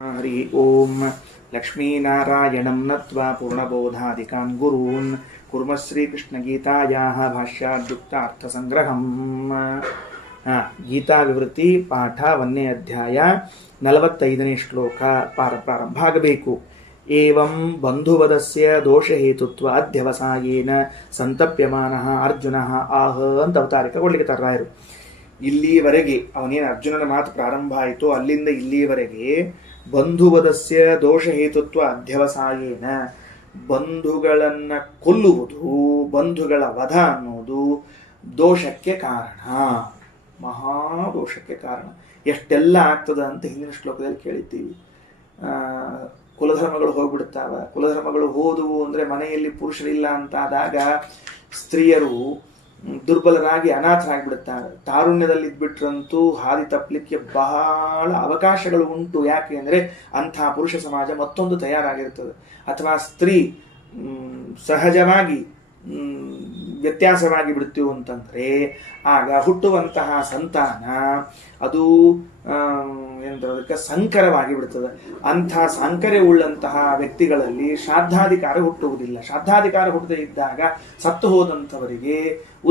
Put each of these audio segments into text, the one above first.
ಹರಿ ಓಂ ಲಕ್ಷ್ಮೀನಾರಾಯಣಂ ನತ್ವಾ ಪೂರ್ಣಬೋಧಾಧಿಕಾನ್ ಗುರೂನ್ ಕುರ್ಮ ಶ್ರೀಕೃಷ್ಣಗೀತಾಯಾಃ ಭಾಷ್ಯಾದ್ಯುಕ್ತಾರ್ಥಸಂಗ್ರಹಂ. ಗೀತಾ ವಿವೃತ್ತಿ ಪಾಠ 1ನೇ ಅಧ್ಯಾಯ 45ನೇ ಶ್ಲೋಕ ಪ್ರಾರಂಭ ಆಗಬೇಕು. ಏವಂ ಬಂಧುವದಸ್ಯ ದೋಷಹೇತುತ್ವ ಅಧ್ಯವಸಾಯೇನ ಸಂತಪ್ಯಮಾನಃ ಅರ್ಜುನಃ ಆಹ ಅಂತ ಅವತಾರಿಕ ಕೊಡ್ಲಿಕ್ಕೆ ತರ್ರಾಯರು. ಇಲ್ಲಿಯವರೆಗೆ ಅವನೇನು ಅರ್ಜುನನ ಮಾತು ಪ್ರಾರಂಭ ಆಯಿತು, ಅಲ್ಲಿಂದ ಇಲ್ಲಿಯವರೆಗೆ ಬಂಧುವದಸ್ಯ ದೋಷಹೇತುತ್ವ ಅಧ್ಯವಸಾಯೇನ, ಬಂಧುಗಳನ್ನ ಕೊಲ್ಲುವುದು, ಬಂಧುಗಳ ವಧ ಅನ್ನೋದು ದೋಷಕ್ಕೆ ಕಾರಣ, ಮಹಾದೋಷಕ್ಕೆ ಕಾರಣ. ಎಷ್ಟೆಲ್ಲ ಆಗ್ತದ ಅಂತ ಹಿಂದಿನ ಶ್ಲೋಕದಲ್ಲಿ ಕೇಳಿದ್ದೀವಿ. ಕುಲಧರ್ಮಗಳು ಹೋಗ್ಬಿಡ್ತಾವ. ಕುಲಧರ್ಮಗಳು ಹೋದವು ಅಂದರೆ ಮನೆಯಲ್ಲಿ ಪುರುಷರಿಲ್ಲ ಅಂತಾದಾಗ ಸ್ತ್ರೀಯರು ದುರ್ಬಲರಾಗಿ ಅನಾಥರಾಗಿಬಿಡುತ್ತಾರೆ. ತಾರುಣ್ಯದಲ್ಲಿ ಇದ್ಬಿಟ್ರಂತೂ ಹಾದಿ ತಪ್ಪಲಿಕ್ಕೆ ಬಹಳ ಅವಕಾಶಗಳು ಉಂಟು. ಯಾಕೆ ಅಂದರೆ ಅಂಥ ಪುರುಷ ಸಮಾಜ ಮತ್ತೊಂದು ತಯಾರಾಗಿರ್ತದೆ. ಅಥವಾ ಸ್ತ್ರೀ ಸಹಜವಾಗಿ ವ್ಯತ್ಯಾಸವಾಗಿ ಬಿಡ್ತೀವಿ ಅಂತಂದರೆ ಆಗ ಹುಟ್ಟುವಂತಹ ಸಂತಾನ ಅದು ಏನಂತ ಸಂಕರವಾಗಿ ಬಿಡ್ತದೆ. ಅಂಥ ಸಂಕರೆ ಉಳ್ಳಂತಹ ವ್ಯಕ್ತಿಗಳಲ್ಲಿ ಶ್ರಾದ್ದಾಧಿಕಾರ ಹುಟ್ಟುವುದಿಲ್ಲ. ಶ್ರಾದ್ದಾಧಿಕಾರ ಹುಟ್ಟದೇ ಇದ್ದಾಗ ಸತ್ತು ಹೋದಂಥವರಿಗೆ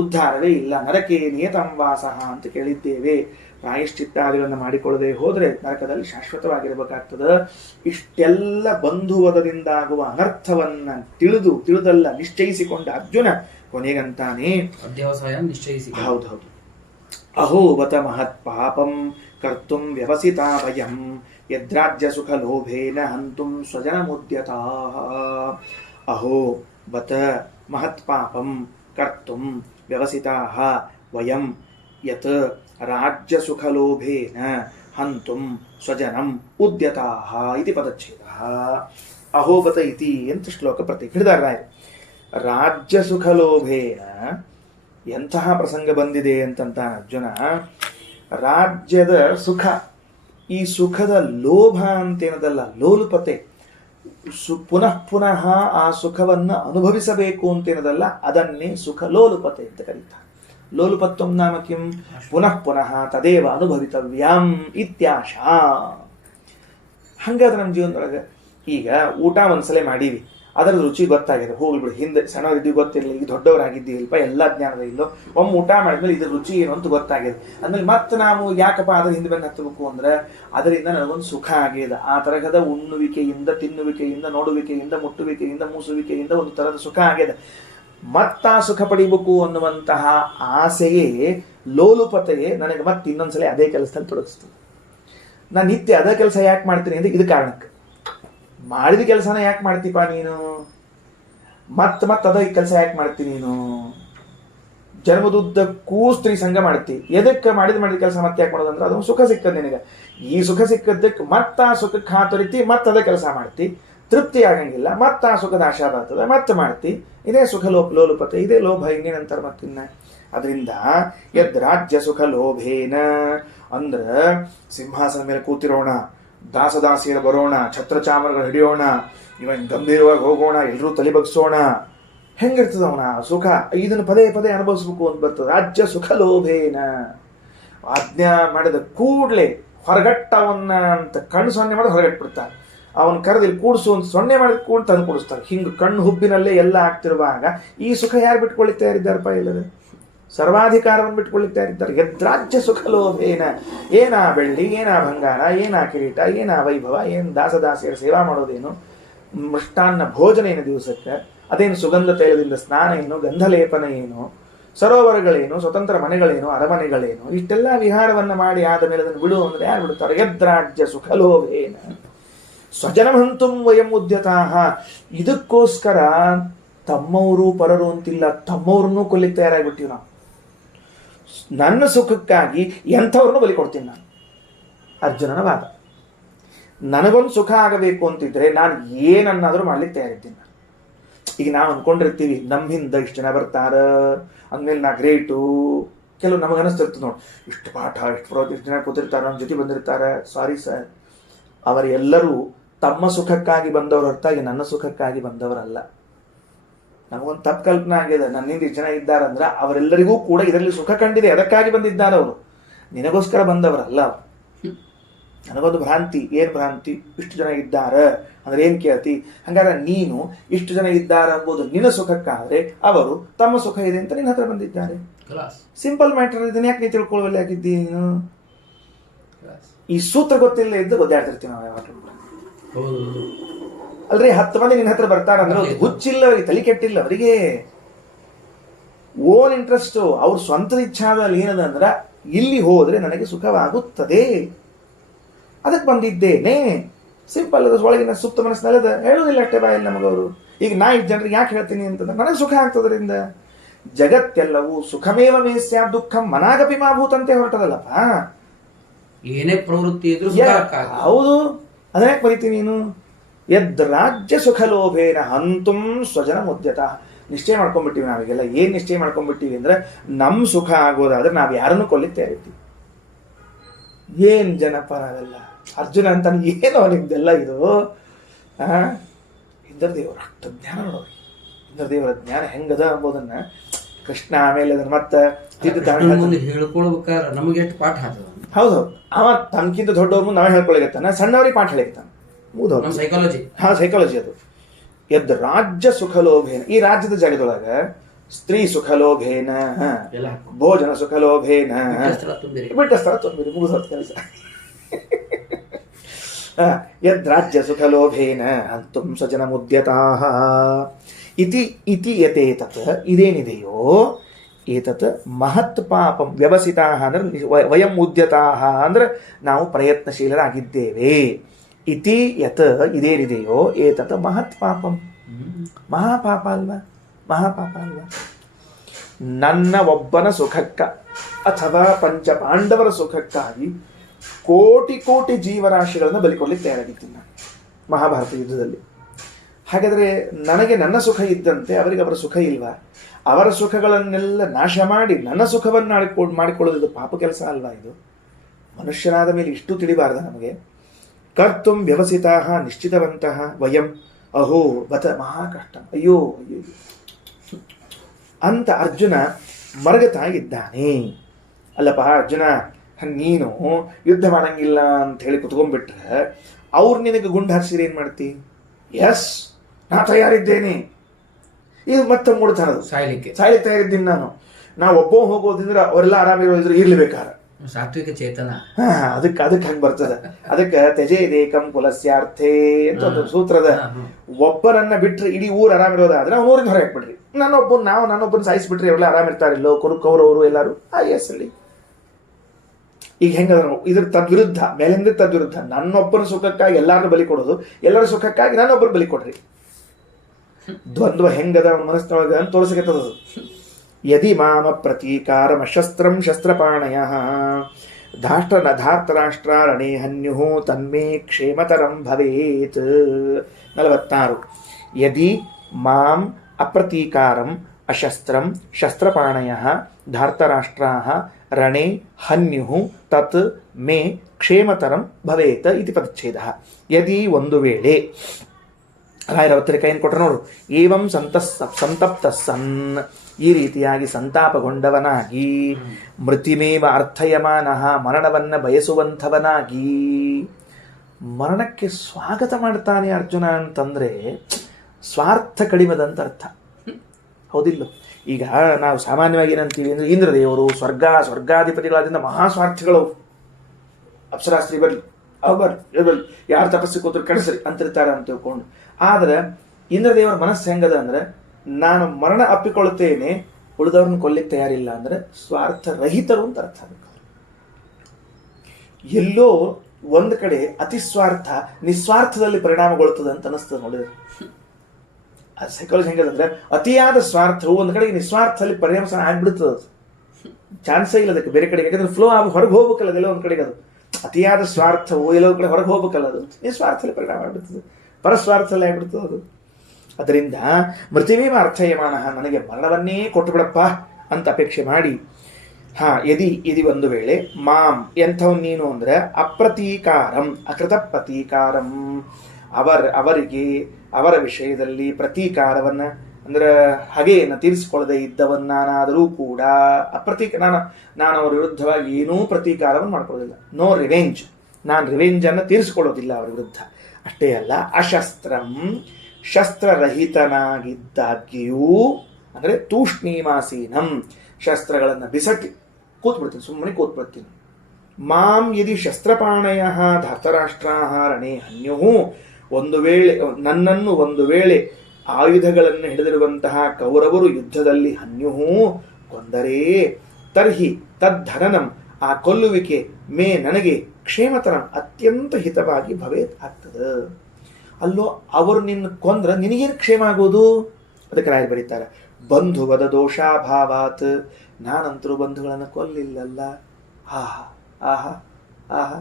ಉದ್ಧಾರವೇ ಇಲ್ಲ. ನರಕೆ ನಿಯತಂ ವಾಸಃ ಅಂತ ಕೇಳಿದ್ದೇವೆ. ಪ್ರಾಯಶ್ಚಿತ್ತಾದಿಗಳನ್ನು ಮಾಡಿಕೊಳ್ಳದೆ ಹೋದರೆ ನರಕದಲ್ಲಿ ಶಾಶ್ವತವಾಗಿರಬೇಕಾಗ್ತದೆ. ಇಷ್ಟೆಲ್ಲ ಬಂಧುವದರಿಂದಾಗುವ ಅನರ್ಥವನ್ನ ತಿಳಿದಲ್ಲ ನಿಶ್ಚಯಿಸಿಕೊಂಡ ಅರ್ಜುನ ಕೊನೆಗಂತಾನೆ ಹೌದೌದು ಅಹೋವತ ಮಹತ್ ಪಾಪಂ ಕರ್ತುಂ ವ್ಯವಸಿತಾ ಭಯಂ ಯದ್ರಾಜ್ಯ ಸುಖ ಲೋಭೇನ ಹಂತುಂ ಸ್ವಜನಮುದ್ಯತಾಃ. ಅಹೋ ಬತ ಮಹತ್ ಪಾಪಂ ಕರ್ತುಂ ವ್ಯವಸಿತಾಃ ವಯಂ ಯತ್ ರಾಜ್ಯ ಸುಖ ಲೋಭೇನ ಹಂತುಂ ಸ್ವಜನಂ ಉದ್ಯತಾಃ ಇತಿ ಪದಚ್ಛೇದಃ. ಅಹೋಬತ ಇತಿ ಅಂತ ಶ್ಲೋಕ ಪ್ರತಿ ಹಿಡಿದಾರ. ರಾಜ್ಯ ಸುಖ ಲೋಭೇನ ಎಂತಹ ಪ್ರಸಂಗ ಬಂದಿದೆ ಅಂತಂತ ಅರ್ಜುನ. ರಾಜ್ಯದ ಸುಖ, ಈ ಸುಖದ ಲೋಭ ಅಂತೇನದಲ್ಲ, ಲೋಲುಪತೆ, ಪುನಃ ಪುನಃ ಆ ಸುಖವನ್ನು ಅನುಭವಿಸಬೇಕು ಅಂತೇನದಲ್ಲ, ಅದನ್ನೇ ಸುಖ ಲೋಲುಪತೆ ಅಂತ ಕರೀತಾರೆ. ಲೋಲುಪತ್ವಂ ನಾಮ ಕಿಂ? ಪುನಃ ಪುನಃ ತದೇವ ಅನುಭವಿತವ್ಯಂ ಇತ್ಯಾಶ. ಹಂಗಾದ್ರೆ ನಮ್ಮ ಜೀವನದೊಳಗೆ ಈಗ ಊಟ ಒಂದ್ಸಲ ಮಾಡೀವಿ, ಅದರ ರುಚಿ ಗೊತ್ತಾಗಿದೆ, ಹೋಗ್ಬಿಡು. ಹಿಂದೆ ಸಣ್ಣವರಿದ್ದೀವಿ ಗೊತ್ತಿರಲಿಲ್ಲ, ಈಗ ದೊಡ್ಡವರಾಗಿದ್ದೀವಿಲ್ಪ, ಎಲ್ಲ ಜ್ಞಾನದ ಇಲ್ಲೋ ಒಮ್ಮೆ ಊಟ ಮಾಡಿದ್ಮೇಲೆ ಇದ್ರ ರುಚಿ ಏನು ಅಂತ ಗೊತ್ತಾಗಿದೆ. ಅಂದ್ಮೇಲೆ ಮತ್ತೆ ನಾವು ಯಾಕಪ್ಪ ಅದ್ರ ಹಿಂದೆ ಬಂದು ಹತ್ತಬೇಕು ಅಂದ್ರೆ ಅದರಿಂದ ನನಗೊಂದು ಸುಖ ಆಗಿದೆ. ಆ ತರಹದ ಉಣ್ಣುವಿಕೆಯಿಂದ, ತಿನ್ನುವಿಕೆಯಿಂದ, ನೋಡುವಿಕೆಯಿಂದ, ಮುಟ್ಟುವಿಕೆಯಿಂದ, ಮೂಸುವಿಕೆಯಿಂದ ಒಂದು ತರಹದ ಸುಖ ಆಗಿದೆ. ಮತ್ತ ಸುಖ ಪಡಿಬೇಕು ಅನ್ನುವಂತಹ ಆಸೆಯೇ, ಲೋಲುಪತೆಯೇ ನನಗೆ ಮತ್ತೆ ಇನ್ನೊಂದ್ಸಲ ಅದೇ ಕೆಲಸದಲ್ಲಿ ತೊಡಗಿಸ್ತದೆ. ನಾನು ನಿತ್ಯ ಅದೇ ಕೆಲಸ ಯಾಕೆ ಮಾಡ್ತೀನಿ ಅಂದ್ರೆ ಇದು ಕಾರಣಕ್ಕೆ. ಮಾಡಿದ ಕೆಲಸನ ಯಾಕೆ ಮಾಡ್ತೀಪ ನೀನು? ಮತ್ತೆ ಅದ ಕೆಲಸ ಯಾಕೆ ಮಾಡ್ತೀನಿ ನೀನು? ಜನ್ಮದುದ್ದಕ್ಕೂ ಸ್ತ್ರೀ ಸಂಘ ಮಾಡ್ತಿ, ಎದಕ್ಕೆ ಮಾಡಿದ ಕೆಲಸ ಮತ್ತೆ ಯಾಕೆ ಮಾಡೋದಂದ್ರೆ ಅದೊಂದು ಸುಖ ಸಿಕ್ಕದ ನಿನಗೆ. ಈ ಸುಖ ಸಿಕ್ಕದಕ್ಕೆ ಮತ್ತ ಆ ಸುಖಕ್ಕೆ ಹಾತೊರಿತಿ, ಅದೇ ಕೆಲಸ ಮಾಡ್ತಿ, ತೃಪ್ತಿ ಆಗಂಗಿಲ್ಲ, ಆ ಸುಖದ ಆಶಾ ಬರ್ತದೆ, ಮತ್ತೆ ಮಾಡ್ತಿ. ಇದೇ ಸುಖ ಲೋಲುಪತೆ, ಇದೇ ಲೋಭ. ಇನ್ನೇನಂತಾರೆ ಮತ್ತಿನ್ನ. ಅದರಿಂದ ಯದ್ ರಾಜ್ಯ ಸುಖ ಲೋಭೇನ ಅಂದ್ರ ಸಿಂಹಾಸನ ಮೇಲೆ ಕೂತಿರೋಣ, ದಾಸದಾಸಿಯರು ಬರೋಣ, ಛತ್ರಚಾಮರಗಳು ಹಿಡಿಯೋಣ, ಇವನ್ ಗಂಭೀರವಾಗಿ ಹೋಗೋಣ, ಎಲ್ಲರೂ ತಲೆ ಬಗ್ಸೋಣ, ಹೆಂಗಿರ್ತದ ಅವನ ಸುಖ. ಇದನ್ನು ಪದೇ ಪದೇ ಅನುಭವಿಸ್ಬೇಕು ಅಂತ ಬರ್ತದೆ. ರಾಜ್ಯ ಸುಖ ಲೋಭೇನ, ಆಜ್ಞಾ ಮಾಡಿದ ಕೂಡ್ಲೆ ಹೊರಗಟ್ಟವನ್ನ ಅಂತ ಕಣ್ಣು ಸೊನ್ನೆ ಮಾಡಿ ಹೊರಗಟ್ಬಿಡ್ತಾರೆ. ಅವನ ಕರೆದಲ್ಲಿ ಕೂಡಿಸು ಅಂತ ಸೊನ್ನೆ ಮಾಡಿದ ಕೂಡ ತಂದು ಕೂಡಿಸ್ತಾರೆ. ಹಿಂಗೆ ಕಣ್ಣು ಹುಬ್ಬಿನಲ್ಲೇ ಎಲ್ಲ ಆಗ್ತಿರುವಾಗ ಈ ಸುಖ ಯಾರು ಬಿಟ್ಕೊಳ್ಳಿಕ್ ತಯಾರಿದ್ದಾರಪ್ಪ? ಇಲ್ಲದೆ ಸರ್ವಾಧಿಕಾರವನ್ನು ಬಿಟ್ಕೊಳ್ಳಿಕ್ ತಯಾರಿದ್ದಾರೆ. ಯದ್ರಾಜ್ಯ ಸುಖ ಲೋಭೇನ, ಏನಾ ಬೆಳ್ಳಿ, ಏನಾ ಬಂಗಾರ, ಏನಾ ಕಿರೀಟ, ಏನಾ ವೈಭವ, ಏನು ದಾಸದಾಸಿಯರ ಸೇವಾ ಮಾಡೋದೇನು, ಮೃಷ್ಟಾನ್ನ ಭೋಜನ ಏನು ದಿವಸಕ್ಕೆ, ಅದೇನು ಸುಗಂಧ ತೈಲದಿಂದ ಸ್ನಾನ ಏನು, ಗಂಧಲೇಪನ ಏನು, ಸರೋವರಗಳೇನು, ಸ್ವತಂತ್ರ ಮನೆಗಳೇನು, ಅರಮನೆಗಳೇನು, ಇಷ್ಟೆಲ್ಲ ವಿಹಾರವನ್ನ ಮಾಡಿ ಆದ ಮೇಲೆ ಅದನ್ನು ಬಿಡು ಅಂದ್ರೆ ಯಾರು ಬಿಡುತ್ತಾರೆ? ಯದ್ರಾಜ್ಯ ಸುಖ ಲೋಭೇನ ಸ್ವಜನಮಂತುಂ ವಯಂ ಉದ್ಯತಾಃ. ಇದಕ್ಕೋಸ್ಕರ ತಮ್ಮವರು ಪರರು ಅಂತಿಲ್ಲ, ತಮ್ಮವ್ರನ್ನೂ ಕೊಲ್ಲಿಕ್ಕೆ ತಯಾರಾಗ್ಬಿಟ್ಟಿವಿ ನಾವು. ನನ್ನ ಸುಖಕ್ಕಾಗಿ ಎಂಥವ್ರನ್ನೂ ಬಲಿ ಕೊಡ್ತೀನಿ ನಾನು. ಅರ್ಜುನನ ವಾದ. ನನಗೊಂದು ಸುಖ ಆಗಬೇಕು ಅಂತಿದ್ರೆ ನಾನು ಏನನ್ನಾದರೂ ಮಾಡ್ಲಿಕ್ಕೆ ತಯಾರಿದ್ದೀನಿ. ಈಗ ನಾವು ಅನ್ಕೊಂಡಿರ್ತೀವಿ ನಮ್ಮ ಹಿಂದೆ ಇಷ್ಟು ಜನ ಬರ್ತಾರ ಅಂದಮೇಲೆ ನಾ ಗ್ರೇಟು. ಕೆಲವು ನಮಗೆ ಅನಿಸ್ತಿರ್ತದೆ ನೋಡಿ, ಇಷ್ಟು ಪಾಠ, ಇಷ್ಟು ಜನ ಕೂತಿರ್ತಾರೆ, ನಮ್ಮ ಜೊತೆ ಬಂದಿರ್ತಾರೆ. ಸಾರಿ ಸರ್, ಅವರೆಲ್ಲರೂ ತಮ್ಮ ಸುಖಕ್ಕಾಗಿ ಬಂದವರು ಹೊರತಾಗಿ ನನ್ನ ಸುಖಕ್ಕಾಗಿ ಬಂದವರಲ್ಲ. ನಮಗೊಂದು ತಪ್ಪು ಕಲ್ಪನೆ ಆಗಿದೆ. ನನ್ನಿಂದ ಇಷ್ಟು ಜನ ಇದ್ದಾರಂದ್ರೆ ಅವರೆಲ್ಲರಿಗೂ ಕೂಡ ಇದರಲ್ಲಿ ಸುಖ ಕಂಡಿದೆ, ಅದಕ್ಕಾಗಿ ಬಂದಿದ್ದಾರೆ ಅವರು. ನಿನಗೋಸ್ಕರ ಬಂದವರಲ್ಲ ಅವರು. ನನಗೊಂದು ಭ್ರಾಂತಿ. ಏನು ಭ್ರಾಂತಿ? ಇಷ್ಟು ಜನ ಇದ್ದಾರ ಅಂದ್ರೆ ಏನು ಕೇಳ್ತಿ? ಹಂಗಾರೆ ನೀನು ಇಷ್ಟು ಜನ ಇದ್ದಾರೆ ಎಂಬುದು ನಿನ್ನ ಸುಖಕ್ಕಾದ್ರೆ ಅವರು ತಮ್ಮ ಸುಖ ಇದೆ ಅಂತ ನಿನ್ನ ಹತ್ರ ಬಂದಿದ್ದಾರೆ. Simple matter. ಇದನ್ನ ಯಾಕೆ ನೀ ತಿಳ್ಕೊಳ್ಳುವಲ್ಲಿ ಆಗಿದ್ದಿ ನೀನು? ಈ ಸೂತ್ರ ಗೊತ್ತಿಲ್ಲ ಇದ್ದು ಒದ್ದಾಡ್ತಿರ್ತೀವಿ ನಾವು ಯಾವಾಗಲೂ. ಅಲ್ರಿ 10 ಮಂದಿ ನಿನ್ನ ಹತ್ರ ಬರ್ತಾರಂದ್ರೆ ಹುಚ್ಚಿಲ್ಲ ಅವರಿಗೆ, ತಲೆ ಕೆಟ್ಟಿಲ್ಲ ಅವರಿಗೆ. ಓನ್ ಇಂಟ್ರೆಸ್ಟ್, ಅವ್ರ ಸ್ವಂತ ಇಚ್ಛಾದಲ್ಲಿ ಏನದ ಅಂದ್ರೆ ಇಲ್ಲಿ ಹೋದ್ರೆ ನನಗೆ ಸುಖವಾಗುತ್ತದೆ, ಅದಕ್ಕೆ ಬಂದಿದ್ದೇನೆ. ಸಿಂಪಲ್. ಅದ ಒಳಗಿನ ಸುಪ್ತ ಮನಸ್ಸಿನಲ್ಲದ ಹೇಳುವುದಿಲ್ಲ ಅಷ್ಟೇ ಬಾಯಲ್ಲಿ ನಮಗವರು. ಈಗ ನಾ ಇಷ್ಟು ಜನರಿಗೆ ಯಾಕೆ ಹೇಳ್ತೀನಿ ಅಂತಂದ್ರೆ ನನಗೆ ಸುಖ ಆಗ್ತದ್ರಿಂದ. ಜಗತ್ತೆಲ್ಲವೂ ಸುಖಮೇವ ಮೇಸ್ಯ ದುಃಖಂ ಮನಾಗಪಿ ಮಾಭೂತಂತೆ ಹೊರಟದಲ್ಲಪ್ಪ. ಏನೇ ಪ್ರವೃತ್ತಿ ಇದ್ರು ಹೌದು. ಅದನ್ನೇ ಬರೀತೀನಿ ನೀನು. ಯದ್ ರಾಜ್ಯ ಸುಖಲೋಭೇನ ಹಂತುಂ ಸ್ವಜನ ಮುದ್ಯತಃ. ನಿಶ್ಚಯ ಮಾಡ್ಕೊಂಡ್ಬಿಟ್ಟಿವಿ ನಾವೀಗೆಲ್ಲ. ಏನ್ ನಿಶ್ಚಯ ಮಾಡ್ಕೊಂಡ್ಬಿಟ್ಟಿವಿ ಅಂದ್ರೆ ನಮ್ ಸುಖ ಆಗೋದಾದ್ರೆ ನಾವ್ ಯಾರನ್ನು ಕೊಲ್ಲಿಕ್ಕೆ ತಯಾರಿರ್ತೀವಿ. ಏನ್ ಜನಪ ನಾವೆಲ್ಲ. ಅರ್ಜುನ ಅಂತ ಏನೋ ನಿಮ್ದೆಲ್ಲ ಇದು. ಇಂದ್ರದೇವರ ಅಷ್ಟು ಜ್ಞಾನ ನೋಡೋರಿ. ಇಂದ್ರದೇವರ ಜ್ಞಾನ ಹೆಂಗದ ಎಂಬುದನ್ನ ಕೃಷ್ಣ ಆಮೇಲೆ ಅದನ್ನ ಮತ್ತೆ ಹೇಳ್ಕೊಳ್ಬೇಕಾದ್ರೆ ನಮಗೆ ಎಷ್ಟು ಪಾಠ ಆಗ್ತದ. ಹೌದು. ಅವ ತಮ್ಗಿಂತ ದೊಡ್ಡವ್ರ ಮುಂದೆ ನಾವೇ ಹೇಳ್ಕೊಳಗತ್ತಾನ, ಸಣ್ಣವ್ರಿಗೆ ಪಾಠ ಹೇಳಿಕತ್ತಾನ. ಸೈಕಾಲಜಿ. ಸೈಕಾಲಜಿ ಅದು. ಯದ್ ರಾಜ್ಯ ಸುಖಲೋಭೇನ. ಈ ರಾಜ್ಯದ ಜಾಗದೊಳಗ ಸ್ತ್ರೀ ಸುಖಲೋಭೇನ, ಭೋಜನ ಸುಖಲೋಭೇನ, ಬಿಟ್ಟ ಸ್ಥಳ ತುಂಬಿರಿ, ಮುಗಿದ ಕೆಲಸ. ಯದ್ ರಾಜ್ಯ ಸುಖಲೋಭೇನ ಹಂತುಂ ಸ್ವಜನ ಮುದ್ಯತಾಃ ಇತಿ ಇತಿ ಯತೇತತ್. ಇದೇನಿದೆಯೋ ಏತತ್ ಮಹತ್ ಪಾಪಂ ವ್ಯವಸಿತಾಃ ಅಂದ್ರೆ ವಯಂ ಉದ್ಯತಾಃ ಅಂದ್ರೆ ನಾವು ಪ್ರಯತ್ನಶೀಲರಾಗಿದ್ದೇವೆ. ಇತಿ ಯತ್ ಇದೇನಿದೆಯೋ ಏತತ್ ಮಹತ್ ಪಾಪಂ. ಮಹಾಪಾಪ ಅಲ್ವಾ? ಮಹಾಪಾಪ ಅಲ್ವಾ? ನನ್ನ ಒಬ್ಬನ ಸುಖಕ್ಕ ಅಥವಾ ಪಂಚ ಪಾಂಡವರ ಸುಖಕ್ಕಾಗಿ ಕೋಟಿ ಕೋಟಿ ಜೀವರಾಶಿಗಳನ್ನು ಬಲಿಕೊಡ್ಲಿಕ್ಕೆ ತಯಾರಾಗಿದ್ದೀನಿ ನಾನು ಮಹಾಭಾರತ ಯುದ್ಧದಲ್ಲಿ. ಹಾಗಾದರೆ ನನಗೆ ನನ್ನ ಸುಖ ಇದ್ದಂತೆ ಅವರಿಗೆ ಅವರ ಸುಖ ಇಲ್ವಾ? ಅವರ ಸುಖಗಳನ್ನೆಲ್ಲ ನಾಶ ಮಾಡಿ ನನ್ನ ಸುಖವನ್ನು ಮಾಡಿಕೊಳ್ಳೋದು ಪಾಪ ಕೆಲಸ ಅಲ್ವಾ ಇದು? ಮನುಷ್ಯನಾದ ಮೇಲೆ ಇಷ್ಟು ತಿಳಿಬಾರ್ದ ನಮಗೆ? ಕರ್ತುಂ ವ್ಯವಸಿತಾಃ ನಿಶ್ಚಿತವಂತಹ ವಯಂ ಅಹೋ ಬತ ಮಹಾಕಷ್ಟ. ಅಯ್ಯೋ ಅಯ್ಯೋ ಅಂತ ಅರ್ಜುನ ಮರಗತಾ ಇದ್ದಾನೆ. ಅಲ್ಲಪ್ಪ ಅರ್ಜುನ, ನೀನು ಯುದ್ಧ ಮಾಡಂಗಿಲ್ಲ ಅಂತ ಹೇಳಿ ಕುತ್ಕೊಂಡ್ಬಿಟ್ರೆ ಅವ್ರು ನಿನಗೆ ಗುಂಡು ಹಾರಿಸಿದ್ರೆ ಏನು ಮಾಡ್ತಿ? ಎಸ್, ನಾ ತಯಾರಿದ್ದೇನೆ. ಇದು ಮತ್ತೆ ಮೂಡ್ತಾನದು. ಸಾಯ್ಲಿಕ್ಕೆ ತಯಾರಿದ್ದೀನಿ ನಾನು. ನಾವು ಒಬ್ಬ ಹೋಗೋದ್ರಿಂದ ಅವರೆಲ್ಲ ಆರಾಮಿರೋದ್ರು ಇರ್ಲಿಬೇಕಾರ. ಸಾತ್ವಿಕ ಚೇತನ. ಅದಕ್ಕೆ ಹಂಗೆ ಬರ್ತದೆ. ಅದಕ್ಕೆ ತ್ಯಜೇದೇಕಂ ಕುಲಸ್ಯಾರ್ಥೇ ಅಂತ ಒಂದು ಸೂತ್ರದ. ಒಬ್ಬರನ್ನ ಬಿಟ್ರೆ ಇಡೀ ಊರು ಆರಾಮಿರೋದಾದ್ರೆ ಅವ್ನು ಊರಿಂದ ಹೊರ ಹಾಕ್ಬಿಡ್ರಿ. ನಾನೊಬ್ಬನ ಸಾಯಿಸ್ಬಿಟ್ರಿ ಅವರೆಲ್ಲ ಆರಾಮಿರ್ತಾರಿಲ್ಲೋ ಕೌರವರು ಎಲ್ಲರೂ. ಎಸ್ ಹೇಳಿ. ಈಗ ಹೆಂಗದ ಇದ್ರ ತದ್ವಿರುದ್ಧ, ಮೇಲಿಂದ ತದ್ವಿರುದ್ಧ. ನನ್ನೊಬ್ಬನ ಸುಖಕ್ಕಾಗಿ ಎಲ್ಲಾರನ್ನು ಬಲಿ ಕೊಡೋದು, ಎಲ್ಲರ ಸುಖಕ್ಕಾಗಿ ನಾನೊಬ್ಬರು ಬಲಿ ಕೊಡ್ರಿ. ದ್ವಂದ್ವ ಹೆಂಗದ ಮನಸ್ಸಿನೊಳಗ ಅಂತ ತೋರಿಸಕತ್ತದದು. ಯದಿ ಮಾಮ ಪ್ರತೀಕಾರಮ ಶಸ್ತ್ರಂ ಶಸ್ತ್ರಪಾಣಯ ಧಾರ್ತರಾಷ್ಟ್ರಾರಣೇ ಹನ್ಯು ತನ್ಮೇ ಕ್ಷೇಮತರಂ ಭವೇತ್. 46. ಯದಿ ಮಾಂ ಅಪ್ರತೀಕಾರಂ ಅಶಸ್ತ್ರಂ ಶಸ್ತ್ರಪಾಣಯ ಧಾರ್ತರಾಷ್ಟ್ರಾಃ ರಣೇ ಹನ್ಯು ತತ್ ಮೇ ಕ್ಷೇಮತರಂ ಭವೇತ್ ಇತಿ ಪದಚ್ಛೇದ. ಯದಿ ಒಂದು ವೇಳೆ ರಾಯರ ಅವತ್ತರಿಕ ಏನು ಕೊಟ್ಟರು ನೋಡು. ಏವಂ ಸಂತಪ್ತ ಸನ್, ಈ ರೀತಿಯಾಗಿ ಸಂತಾಪಗೊಂಡವನಾಗಿ, ಮೃತಿಮೇವ ಅರ್ಥಯಮಾನಃ, ಮರಣವನ್ನು ಬಯಸುವಂಥವನಾಗಿ, ಮರಣಕ್ಕೆ ಸ್ವಾಗತ ಮಾಡ್ತಾನೆ ಅರ್ಜುನ ಅಂತಂದರೆ ಸ್ವಾರ್ಥ ಕಡಿಮೆದಂತ ಅರ್ಥ. ಹೌದಿಲ್ಲ? ಈಗ ನಾವು ಸಾಮಾನ್ಯವಾಗಿ ಏನಂತೀವಿ ಅಂದರೆ ಇಂದ್ರದೇವರು ಸ್ವರ್ಗಾಧಿಪತಿಗಳಾದ್ರಿಂದ ಮಹಾಸ್ವಾರ್ಥಿಗಳು. ಅಪ್ಸರಾಸ್ತ್ರಿ ಬರಲಿ, ಬರ್ಲಿ, ಯಾರು ತಪಸ್ಸಿ ಕೂತರು ಕಳಿಸ್ರಿ ಅಂತಿರ್ತಾರೆ ಅಂತ ತಿಳ್ಕೊಂಡು. ಆದರೆ ಇಂದ್ರದೇವರ ಮನಸ್ಸು ಹೆಂಗದ ಅಂದ್ರೆ, ನಾನು ಮರಣ ಅಪ್ಪಿಕೊಳ್ಳುತ್ತೇನೆ, ಉಳಿದವ್ರನ್ನ ಕೊಲ್ಲಿಕ್ಕೆ ತಯಾರಿಲ್ಲ ಅಂದ್ರೆ ಸ್ವಾರ್ಥ ರಹಿತರು ಅಂತ ಅರ್ಥ ಆಗಬೇಕು. ಎಲ್ಲೋ ಒಂದು ಕಡೆ ಅತಿ ಸ್ವಾರ್ಥ ನಿಸ್ವಾರ್ಥದಲ್ಲಿ ಪರಿಣಾಮಗೊಳ್ಳುತ್ತದೆ ಅಂತ ಅನಿಸ್ತದೆ ನೋಡಿದ್ರೆ. ಅದು ಸೈಕಾಲಜಿ ಹೆಂಗದಂದ್ರೆ, ಅತಿಯಾದ ಸ್ವಾರ್ಥವು ಒಂದು ಕಡೆಗೆ ನಿಸ್ವಾರ್ಥದಲ್ಲಿ ಪರಿಣಾಮ ಆಗ್ಬಿಡ್ತದೆ. ಅದು ಚಾನ್ಸೇ ಇಲ್ಲ ಅದಕ್ಕೆ ಬೇರೆ ಕಡೆಗೆ. ಯಾಕಂದ್ರೆ ಫ್ಲೋ ಆಗಿ ಹೊರಗೆ ಹೋಗ್ಬೇಕಲ್ಲ ಅದೆಲ್ಲ ಒಂದು ಕಡೆಗೆ. ಅದು ಅತಿಯಾದ ಸ್ವಾರ್ಥವು ಎಲ್ಲೋ ಕಡೆ ಹೊರಗೆ ಹೋಗ್ಬೇಕಲ್ಲ, ಅದು ನಿಸ್ವಾರ್ಥದಲ್ಲಿ ಪರಿಣಾಮ ಆಗ್ಬಿಡ್ತದೆ, ಪರಸ್ವಾರ್ಥದಲ್ಲಿ ಆಗ್ಬಿಡ್ತದೆ ಅದು. ಅದರಿಂದ ಮೃತಿಮೇವ ಅರ್ಥಯಮಾನ, ನನಗೆ ಮರಣವನ್ನೇ ಕೊಟ್ಟು ಬಿಡಪ್ಪ ಅಂತ ಅಪೇಕ್ಷೆ ಮಾಡಿ, ಯದಿ ಒಂದು ವೇಳೆ ಮಾಂ ಎಂಥವ್ ನೀನು ಅಂದ್ರೆ ಅಪ್ರತೀಕಾರಂ ಅಕೃತ ಪ್ರತೀಕಾರಂ, ಅವರಿಗೆ ಅವರ ವಿಷಯದಲ್ಲಿ ಪ್ರತೀಕಾರವನ್ನ ಅಂದ್ರೆ ಹಗೆಯನ್ನು ತೀರಿಸಿಕೊಳ್ಳದೆ ಇದ್ದವನ್ನಾನಾದರೂ ಕೂಡ ನಾನು ಅವರ ವಿರುದ್ಧವಾಗಿ ಏನೂ ಪ್ರತೀಕಾರವನ್ನು ಮಾಡ್ಕೊಳ್ಳೋದಿಲ್ಲ. ನೋ ರಿವೆಂಜ್, ನಾನು ರಿವೆಂಜನ್ನು ತೀರಿಸ್ಕೊಳ್ಳೋದಿಲ್ಲ ಅವರ ವಿರುದ್ಧ. ಅಷ್ಟೇ ಅಲ್ಲ, ಅಶಸ್ತ್ರಂ ಶಸ್ತ್ರರಹಿತನಾಗಿದ್ದಾಗ್ಯೂ ಅಂದರೆ ತೂಷ್ಣೀಮಾಸೀನಂ ಶಸ್ತ್ರಗಳನ್ನು ಬಿಸಟಿ ಕೂತ್ಬಿಡ್ತೀನಿ, ಸುಮ್ಮನೆ ಕೂತ್ಬಿಡ್ತೀನಿ. ಮಾಂ ಯದಿ ಶಸ್ತ್ರಪಾಣಯ ಧಾರ್ತರಾಷ್ಟ್ರಾ ರಣೇ ಹನ್ಯು, ಒಂದು ವೇಳೆ ನನ್ನನ್ನು ಒಂದು ವೇಳೆ ಆಯುಧಗಳನ್ನು ಹಿಡಿದಿರುವಂತಹ ಕೌರವರು ಯುದ್ಧದಲ್ಲಿ ಹನ್ಯು ಕೊಂದರೇ ತರ್ಹಿ ತದ್ಧನನಂ, ಆ ಕೊಲ್ಲುವಿಕೆ ಮೇ ನನಗೆ ಕ್ಷೇಮತನಂ ಅತ್ಯಂತ ಹಿತವಾಗಿ ಭವೇತ್ ಆಗ್ತದೆ. ಅಲ್ಲೋ ಅವರು ನಿನ್ನ ಕೊಂದ್ರ ನಿನಗೇನು ಕ್ಷೇಮ ಆಗೋದು? ಅದಕ್ಕೆ ರಾಯ ಬರೀತಾರೆ, ಬಂಧುವದ ದೋಷಾಭಾವಾತ್, ನಾನಂತರೂ ಬಂಧುಗಳನ್ನು ಕೊಲ್ಲಿಲ್ಲಲ್ಲ. ಆಹಾ ಆಹಾ ಆಹಾ,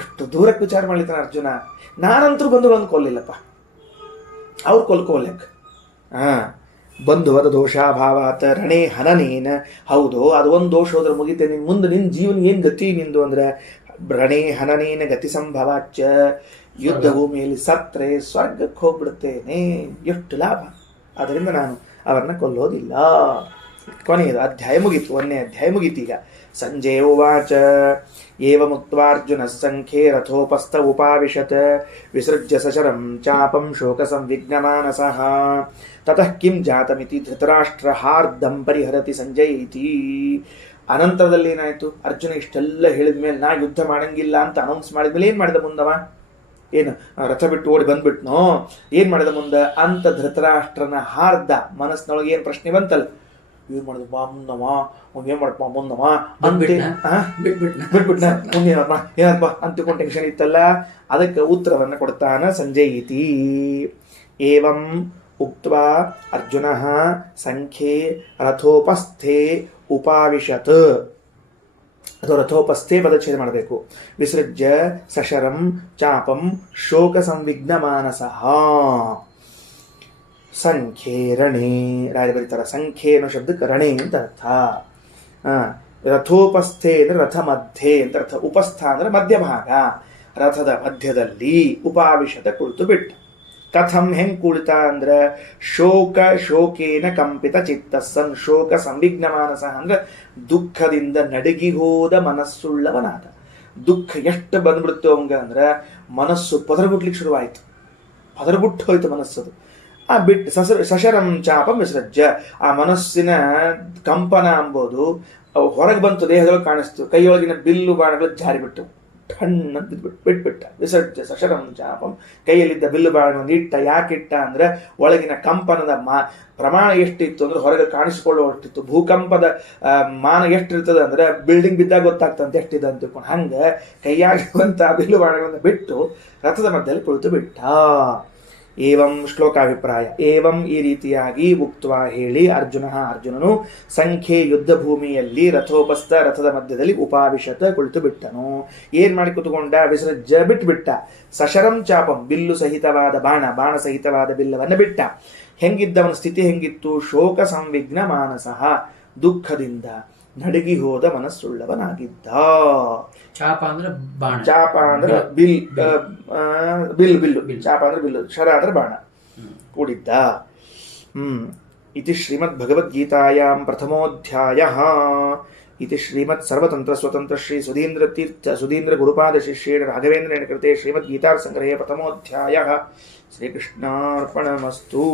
ಎಷ್ಟು ದೂರಕ್ಕೆ ವಿಚಾರ ಮಾಡ್ಲಿತ್ತಾನ ಅರ್ಜುನ. ನಾನಂತರೂ ಬಂಧುಗಳನ್ನು ಕೊಲ್ಲಿಲ್ಲಪ್ಪ, ಅವ್ರು ಕೊಲ್ಕೋಲೆಕ್. ಬಂಧುವದ ದೋಷಾಭಾವಾತ್ ರಣೇ ಹನನೇನ, ಹೌದು ಅದು ಒಂದು ದೋಷ ಹೋದ್ರೆ ಮುಗಿತೆ, ನಿನ್ನ ಮುಂದೆ ನಿನ್ನ ಜೀವನ ಏನು ಗತಿ ನಿಂದು ಅಂದ್ರೆ ರಣೇ ಹನನೇನ ಗತಿ ಸಂಭವಾಚ, ಯುದ್ಧ ಭೂಮಿಯಲ್ಲಿ ಸತ್ರೆ ಸ್ವರ್ಗಕ್ಕೆ ಹೋಗ್ಬಿಡುತ್ತೇನೆ, ಎಷ್ಟು ಲಾಭ, ಅದರಿಂದ ನಾನು ಅವರನ್ನ ಕೊಲ್ಲೋದಿಲ್ಲ. ಕೊನೆಯದು ಅಧ್ಯಾಯ ಮುಗೀತು, 1ನೇ ಅಧ್ಯಾಯ ಮುಗೀತೀಗ. ಸಂಜಯ ಉವಾಚ ಏವಮುಕ್ತ್ವಾರ್ಜುನ ಸಂಖ್ಯೆ ರಥೋಪಸ್ಥ ಉಪಾವಿಶತ್ ವಿಸೃಜ್ಯ ಸಶರಂ ಚಾಪಂ ಶೋಕ ಸಂವಿಘ್ನಮಾನಸಃ ತತಃ ಕಿಂ ಜಾತಮಿತಿ ಧೃತರಾಷ್ಟ್ರ ಹಾರ್ದಂ ಪರಿಹರತಿ ಸಂಜಯ ಇತಿ. ಅನಂತರದಲ್ಲಿ ಏನಾಯ್ತು? ಅರ್ಜುನ ಇಷ್ಟೆಲ್ಲ ಹೇಳಿದ ಮೇಲೆ ನಾ ಯುದ್ಧ ಮಾಡಂಗಿಲ್ಲ ಅಂತ ಅನೌನ್ಸ್ ಮಾಡಿದ ಮೇಲೆ ಏನ್ ಮಾಡಿದ ಮುಂದವ? ಏನು ರಥ ಬಿಟ್ಟು ಓಡಿ ಬಂದ್ಬಿಟ್ನೋ? ಏನ್ ಮಾಡಿದ ಮುಂದ ಅಂತ ಧೃತರಾಷ್ಟ್ರನ ಹಾರ್ದ ಮನಸ್ಸಿನೊಳಗೆ ಏನ್ ಪ್ರಶ್ನೆ ಬಂತಲ್ಲ, ಏನ್ ಮಾಡಿದ ಬಾ ಮುಂದವ, ಏನ್ ಮಾಡಪ್ಪ ಮುಂದವ ಬಿಟ್ಬಿಟ್ನ ಮುಂದೇನಪ್ಪ ಏನಪ್ಪ ಅಂತ ಟೆನ್ಷನ್ ಇತ್ತಲ್ಲ, ಅದಕ್ಕೆ ಉತ್ತರವನ್ನು ಕೊಡ್ತಾನ ಸಂಜಯ್ ಇತಿ. ಏವಂ ಉಕ್ತ್ವಾ ಅರ್ಜುನಃ ಸಂಖ್ಯೆ ರಥೋಪಸ್ಥೆ ಉಪಾವಿಶತ್, ಅಥವಾ ರಥೋಪಸ್ಥೆ ಪದಚ್ಛೇದ ಮಾಡಬೇಕು. ವಿಸೃಜ್ಯ ಸಶರಂ ಚಾಪಂ ಶೋಕ ಸಂವಿಘ್ನ ಮಾನಸಃ. ಸಂಖ್ಯೆ ರಣೆ, ರಾಜ ಬರೀತಾರ ಸಂಖ್ಯೆ ಅನ್ನೋ ಶಬ್ದಕ್ಕೆ ರಣೆ ಅಂತ ಅರ್ಥ. ರಥೋಪಸ್ಥೆ ಅಂದ್ರೆ ರಥ ಮಧ್ಯೆ ಅಂತ ಅರ್ಥ. ಉಪಸ್ಥ ಅಂದ್ರೆ ಮಧ್ಯಭಾಗ, ರಥದ ಮಧ್ಯದಲ್ಲಿ. ಉಪಾವಿಶತ ಕುಳಿತು ಬಿಟ್ಟ. ಕಥಂ ಹೆಂಗ್ ಕುಳಿತ ಅಂದ್ರೆ ಶೋಕೇನ ಕಂಪಿತ ಚಿತ್ತ ಸನ್ ಶೋಕ ಸಂವಿಘ್ನ ಮಾನಸ ಅಂದ್ರೆ ದುಃಖದಿಂದ ನಡುಗಿ ಹೋದ ಮನಸ್ಸುಳ್ಳವನಾದ. ದುಃಖ ಎಷ್ಟು ಬಂದ್ಬಿಡ್ತು ಅವಂಗ ಅಂದ್ರೆ ಮನಸ್ಸು ಪದರಗುಟ್ಲಿಕ್ಕೆ ಶುರುವಾಯಿತು, ಪದರಗುಟ್ಟು ಹೋಯ್ತು ಮನಸ್ಸದು. ಆ ಬಿಟ್ಟು ಸಶರಂ ಚಾಪಂ ವಿಸೃಜ್ಯ, ಆ ಮನಸ್ಸಿನ ಕಂಪನ ಅಂಬೋದು ಹೊರಗೆ ಬಂತು, ದೇಹದೊಳಗೆ ಕಾಣಿಸ್ತು, ಕೈಯೊಳಗಿನ ಬಿಲ್ಲು ಬಾಣಗಳು ಜಾರಿಬಿಟ್ಟು ಠಣ್ಣಂತ ಬಿಟ್ಬಿಟ್ಟ. ವಿಸರ್ಜ ಸಶರಂ ಚಾಪಂ, ಕೈಯಲ್ಲಿದ್ದ ಬಿಲ್ಲು ಬಾಣವನ್ನು ಇಟ್ಟ. ಯಾಕಿಟ್ಟ ಅಂದ್ರೆ ಒಳಗಿನ ಕಂಪನದ ಪ್ರಮಾಣ ಎಷ್ಟಿತ್ತು ಅಂದ್ರೆ ಹೊರಗೆ ಕಾಣಿಸಿಕೊಳ್ಳುವಷ್ಟಿತ್ತು. ಭೂಕಂಪದ ಮಾನ ಎಷ್ಟಿರ್ತದೆ ಅಂದ್ರೆ ಬಿಲ್ಡಿಂಗ್ ಬಿದ್ದಾಗ ಗೊತ್ತಾಗ್ತಂತೆ ಎಷ್ಟಿದೆ ಅಂತ ತಿಳ್ಕೊಂಡು, ಹಂಗೆ ಕೈಯಾಗಿರುವಂತ ಬಿಲ್ಲು ಬಾಣಗಳನ್ನು ಬಿಟ್ಟು ರಥದ ಮಧ್ಯದಲ್ಲಿ ಕುಳಿತು ಬಿಟ್ಟ. ಏವಂ ಶ್ಲೋಕಾಭಿಪ್ರಾಯ. ಏವಂ ಈ ರೀತಿಯಾಗಿ ಉಕ್ತ್ವಾ ಹೇಳಿ ಅರ್ಜುನನು ಸಂಖ್ಯೆ ಯುದ್ಧ ಭೂಮಿಯಲ್ಲಿ ರಥೋಪಸ್ಥ ರಥದ ಮಧ್ಯದಲ್ಲಿ ಉಪಾವಿಶತ ಕುಳಿತು ಬಿಟ್ಟನು. ಏನ್ ಮಾಡಿ ಕುತ್ಕೊಂಡ? ವಿಸರ್ಜ ಬಿಟ್ಟ. ಸಶರಂ ಚಾಪಂ ಬಿಲ್ಲು ಸಹಿತವಾದ ಬಾಣ ಸಹಿತವಾದ ಬಿಲ್ಲವನ್ನು ಬಿಟ್ಟ. ಹೆಂಗಿದ್ದವನ ಸ್ಥಿತಿ ಹೆಂಗಿತ್ತು? ಶೋಕ ಸಂವಿಘ್ನ ಮಾನಸಃ, ದುಃಖದಿಂದ ನಡುಗಿ ಹೋದ ಮನಸ್ಸುಳ್ಳವನಾಗಿದ್ದ. ಚಾಪ ಅಂದ್ರೆ ಬಾಣ, ಚಾಪ ಅಂದ್ರೆ ಬಿಲ್ಲು, ಚಾಪ ಅಂದ್ರೆ ಬಿಲ್ಲು, ಶರ ಅಂದ್ರೆ ಬಾಣ ಕೂಡಿದ್ದ. ಇತಿ ಶ್ರೀಮದ್ ಭಗವದ್ಗೀತಾಯಾಂ ಪ್ರಥಮೋಧ್ಯಾಯಃ. ಇತಿ ಶ್ರೀಮತ್ ಸರ್ವತಂತ್ರ ಸ್ವತಂತ್ರ ಶ್ರೀ ಸುಧೀಂದ್ರ ತೀರ್ಥ ಸುಧೀಂದ್ರ ಗುರುಪಾದ ಶಿಷ್ಯೇಣ ರಾಘವೇಂದ್ರೇಣ ಕೃತೆ ಶ್ರೀಮದ್ ಗೀತಾ ಸಂಗ್ರಹೇ ಪ್ರಥಮೋಧ್ಯಾಯಃ. ಶ್ರೀಕೃಷ್ಣಾರ್ಪಣಮಸ್ತು.